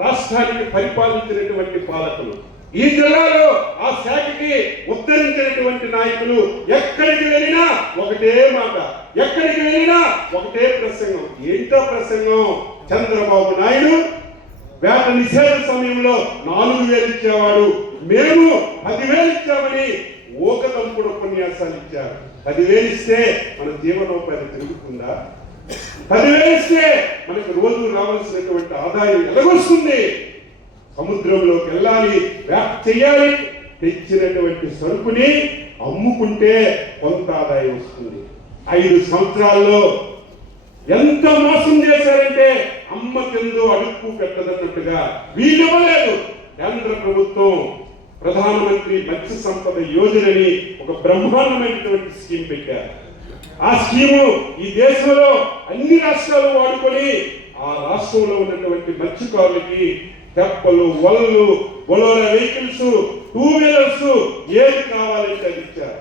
రాష్ట్రానికి పరిపాలించినటువంటి పాలకులు. ఈ జిల్లాలో ఆ శాఖకి ఉత్తరించినటువంటి నాయకులు ఎక్కడికి వెళ్ళినా ఒకటే మాట. ఎక్కడికి వెళ్ళినా ఒకటే ప్రసంగం. ఏంటో ప్రసంగం? చంద్రబాబు నాయుడు వేట నిషేధ సమయంలో నాలుగు వేలు ఇచ్చేవాడు. మేము పదివేలు ఇచ్చామని ఊకదంపుడు ఉపన్యాసాలు ఇచ్చారు. పదివేలు ఇస్తే మన జీవనోపాధి తిరుగుతుందా? పదివేలు మనకి మనకు రోజు రావాల్సినటువంటి ఆదాయం ఎలాగొస్తుంది సముద్రంలోకి వెళ్ళాలి వ్యాప్తి చేయాలి. తెచ్చినటువంటి సరుకుని అమ్ముకుంటే కొంత ఆదాయం వస్తుంది. ఐదు సంవత్సరాల్లో ఎంత మోసం చేశారంటే అమ్మ కింద అడుక్కు పెట్టదన్నట్టుగా వీళ్ళు కేంద్ర ప్రభుత్వం ప్రధానమంత్రి మత్స్య సంపద యోజనని ఒక బ్రహ్మాండమైనటువంటి స్కీమ్ పెట్టారు. ఆ స్కీము ఈ దేశంలో అన్ని రాష్ట్రాలు వాడుకొని ఆ రాష్ట్రంలో ఉన్నటువంటి మత్స్యకారులకి తెప్పలు వలలు బొలోరా వెహికల్స్ టూ వీలర్స్ ఏది కావాలంటే అది ఇచ్చారు.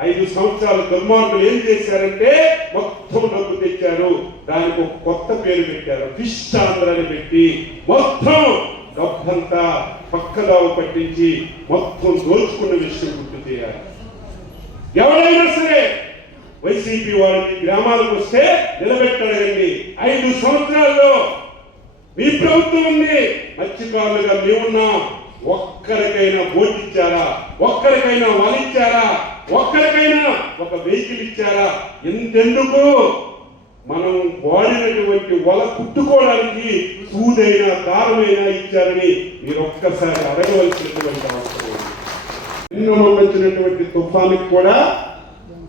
ఐదు సంవత్సరాల దుర్మార్గులు ఏం చేశారంటే మొత్తం డబ్బు తెచ్చారు. దానికి ఒక కొత్త పేరు పెట్టారు. ఫిష్ ఆంధ్రాన్ని పెట్టి మొత్తం డబ్బంతా పక్కదావు పట్టించి మొత్తం దోచుకున్న విషయం గుర్తు చేయాలి. ఎవరైనా సరే వైసీపీ వాళ్ళకి గ్రామాలకు వస్తే నిలబెట్టడండి ఐదు సంవత్సరాల్లో మీ ప్రభుత్వం ఉంది. మత్స్యకారులుగా మేమున్నాం. ఒక్కరికైనా బోట్ ఇచ్చారా? ఒక్కరికైనా వలిచ్చారా ఒక్కరికైనా ఒక వెహికల్ ఇచ్చారా? ఎంతెందుకు? మనం వాడినటువంటి వల కుట్టుకోవడానికి సూదైనా దారమైనా ఇచ్చారని మీరు ఒక్కసారి అడగవలసినటువంటి అవసరం ఎన్నో నిన్న వచ్చినటువంటి తుఫానికి కూడా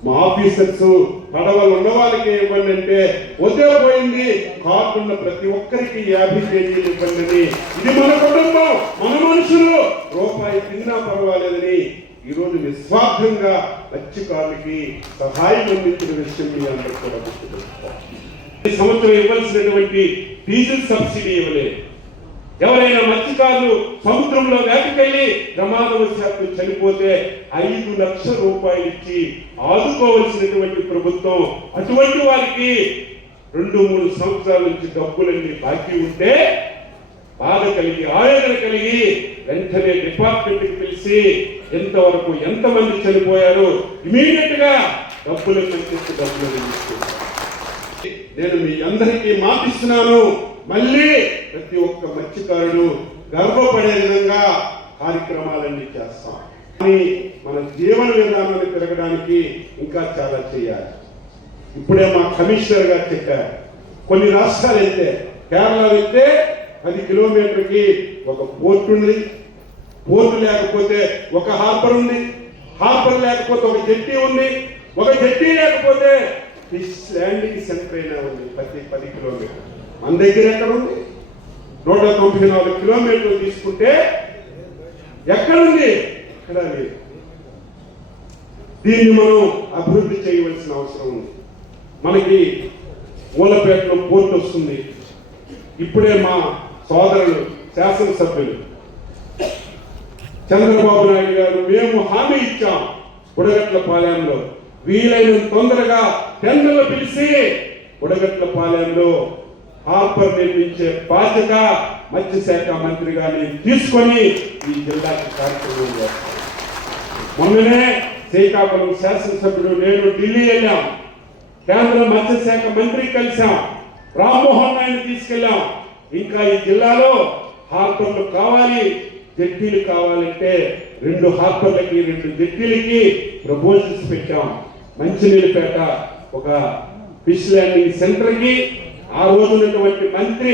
మా ఆఫీసర్స్ పడవలు ఉన్న వాళ్ళకి ఇవ్వండి అంటే వద్దే పోయింది. కాకుండా ప్రతి ఒక్కరికి యాభై కేజీలు ఇవ్వండి. అని. ఇది మన కుటుంబం మన మనుషులు. రూపాయి తిన్నా పర్వాలేదని ఈ రోజు నిస్వార్థంగా మత్స్యకారులకి సహాయం అందించిన విషయం మీ అందరూ కూడా గుర్తుపెట్టుకోవాలి. ఈ సంవత్సరం ఇవ్వాల్సినటువంటి డీజిల్ సబ్సిడీ ఇవ్వలేదు. ఎవరైనా మత్స్యకారులు సముద్రంలో వేటకెళ్ళి ప్రమాదవశాత్తు చనిపోతే ఐదు లక్షల రూపాయలు ఇచ్చి ఆదుకోవలసినటువంటి ప్రభుత్వం అటువంటి వారికి రెండు మూడు సంవత్సరాల నుంచి డబ్బులన్నీ బాకీ ఉంటే బాధ కలిగి ఆవేదన కలిగి వెంటనే డిపార్ట్మెంట్కి తెలిసి పిలిచి ఎంతవరకు ఎంతమంది చనిపోయారు ఇమీడియట్గా డబ్బులు చెప్పి డబ్బులు నేను మీ అందరికీ మాపిస్తున్నాను మళ్ళీ ప్రతి ఒక్క మత్స్యకారుడు గర్వపడే విధంగా కార్యక్రమాలన్నీ చేస్తాం. కానీ మన జీవన విధానాన్ని పెరగడానికి ఇంకా చాలా చేయాలి. ఇప్పుడే మా కమిషనర్ గారు చెప్పారు కొన్ని రాష్ట్రాలు అయితే కేరళ అయితే పది కిలోమీటర్కి ఒక పోర్ట్ ఉంది. పోర్ట్ లేకపోతే ఒక హార్బర్ ఉంది. హార్బర్ లేకపోతే ఒక జెట్టి ఉంది. ఒక జెట్టి లేకపోతే ఫిష్ ల్యాండింగ్ సెంటర్ అయినా ఉంది ప్రతి పది కిలోమీటర్ మన దగ్గర ఎక్కడ ఉంది? నూట తొంభై నాలుగు కిలోమీటర్లు తీసుకుంటే ఎక్కడుంది ఎక్కడ లేదు. దీన్ని మనం అభివృద్ధి చేయవలసిన అవసరం ఉంది. మనకి మూలపేటలో పోర్ట్ వస్తుంది. ఇప్పుడే మా సోదరులు శాసనసభ్యులు చంద్రబాబు నాయుడు గారు మేము హామీ ఇచ్చాం ఉడగట్ల పాలెంలో. వీలైన తొందరగా టెండర్లు పిలిచి ఉడగట్ల పాలెంలో హార్బర్ నిర్మించే బాధ్యత మత్స్యశాఖ మంత్రిగా నేను తీసుకొని ఈ జిల్లాకి కార్యక్రమం చేస్తాను. మొన్ననే శ్రీకాకుళం శాసనసభ్యుడు నేను ఢిల్లీ వెళ్ళాం. కేంద్ర మత్స్యశాఖ మంత్రి కలిసాం. రామ్మోహన్ నాయుడు తీసుకెళ్ళాం. ఇంకా ఈ జిల్లాలో హార్బర్లు కావాలి జట్టీలు కావాలంటే రెండు హార్బర్లకి రెండు జట్టీలకి ప్రపోజల్స్ పెట్టాం. మంచినీళ్ళపేట ఒక ఫిష్ ల్యాండింగ్ సెంటర్కి ఆ రోజు ఉన్నటువంటి మంత్రి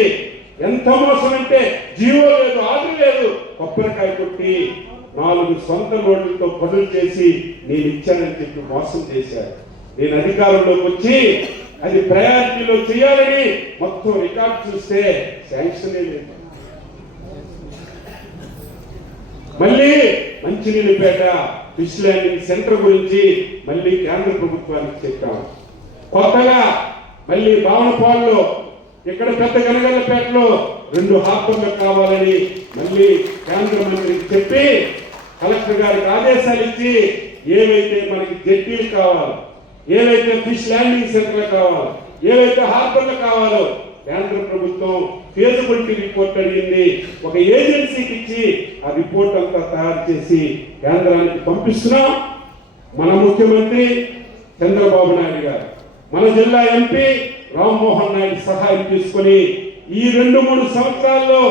ఎంత మోసం అంటే జీవో లేదు ఆర్డర్ లేదు. కొబ్బరికాయ కొట్టి నాలుగు సొంత రోడ్లతో పనులు చేసి నేను ఇచ్చానని చెప్పి మోసం చేశారు. నేను అధికారంలోకి వచ్చి అది ప్రయారిటీలో చేయాలని మొత్తం రికార్డ్ చూస్తే శాంక్షన్ లేదు. మళ్ళీ మంచినీళ్ళపేట ఫిష్ ల్యాండింగ్ సెంటర్ గురించి మళ్ళీ కేంద్ర ప్రభుత్వానికి చెప్పాం. కొత్తగా మళ్ళీ భావనపాల్లో ఇక్కడ పెద్ద గనగల్లపేటలో రెండు హార్బర్లు కావాలని మళ్ళీ కేంద్ర మంత్రికి చెప్పి కలెక్టర్ గారికి ఆదేశాలు ఇచ్చి ఏవైతే మనకి జట్టీలు కావాలి ఏవైతే ఫిష్ ల్యాండింగ్ సెంటర్లు కావాలో ఏవైతే హార్బర్లు కావాలో కేంద్ర ప్రభుత్వం ఫేజబిలిటీ రిపోర్ట్ అడిగింది. ఒక ఏజెన్సీకి ఇచ్చి ఆ రిపోర్ట్ అంతా తయారు చేసి కేంద్రానికి పంపిస్తున్నాం. మన ముఖ్యమంత్రి చంద్రబాబు నాయుడు గారు. మన జిల్లా ఎంపీ రామ్మోహన్ నాయుడు సహాయం తీసుకొని ఈ రెండు మూడు సంవత్సరాల్లో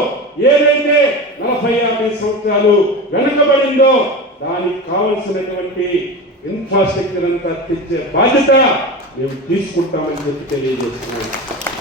ఏదైతే నలభై యాభై సంవత్సరాలు వెనుకబడిందో దానికి కావలసినటువంటి ఇన్ఫ్రాస్ట్రక్చర్ అంతా తెచ్చే బాధ్యత మేము తీసుకుంటామని చెప్పి తెలియజేస్తున్నాం.